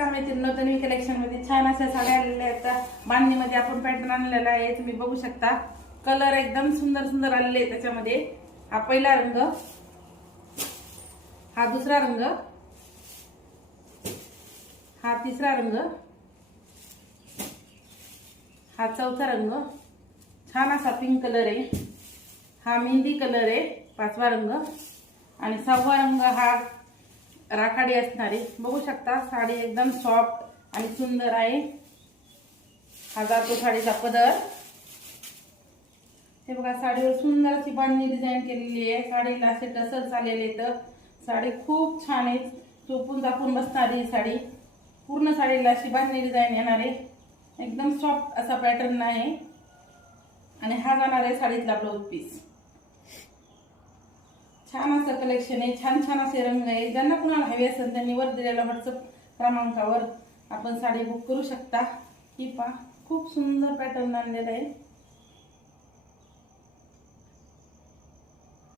नमस्कार मैत्रिणी, तन्वी कलेक्शन मध्ये छान अशा साड्या आलेल्या आहेत. बांधणीमध्ये आपण पॅटर्न आणलेला आहे, तुम्ही बघू शकता. कलर एकदम सुंदर सुंदर आलेले आहेत त्याच्यामध्ये. हा पहिला रंग, हा दुसरा रंग, हा तिसरा रंग, हा चौथा रंग, छान असा पिंक कलर आहे, हा मेहंदी कलर आहे, पाचवा रंग, आणि सहावा रंग हा राखाडी असणारे. बघू शकता साडी एकदम सॉफ्ट आणि सुंदर आहे. हा जातो साडीचा पदर. हे बघा, साडीवर सुंदर अशी बांधणी डिझाईन केलेली आहे. साडीला असे टसल्स आलेले आहेत. साडी खूप छान आहे, चोपून चापून बसणारी साडी. पूर्ण साडीला अशी बांधणी डिझाईन येणार आहे. एकदम सॉफ्ट असा पॅटर्न आहे. आणि हा जाणार आहे साडीतला ब्लाउज पीस. छान असं कलेक्शन आहे, छान छान असे रंग आहे. ज्यांना कुणाला हवे असेल त्यांनी वर दिलेल्या व्हॉट्सअप क्रमांकावर आपण साडी बुक करू शकता. ही पहा, खूप सुंदर पॅटर्न आणलेला आहे.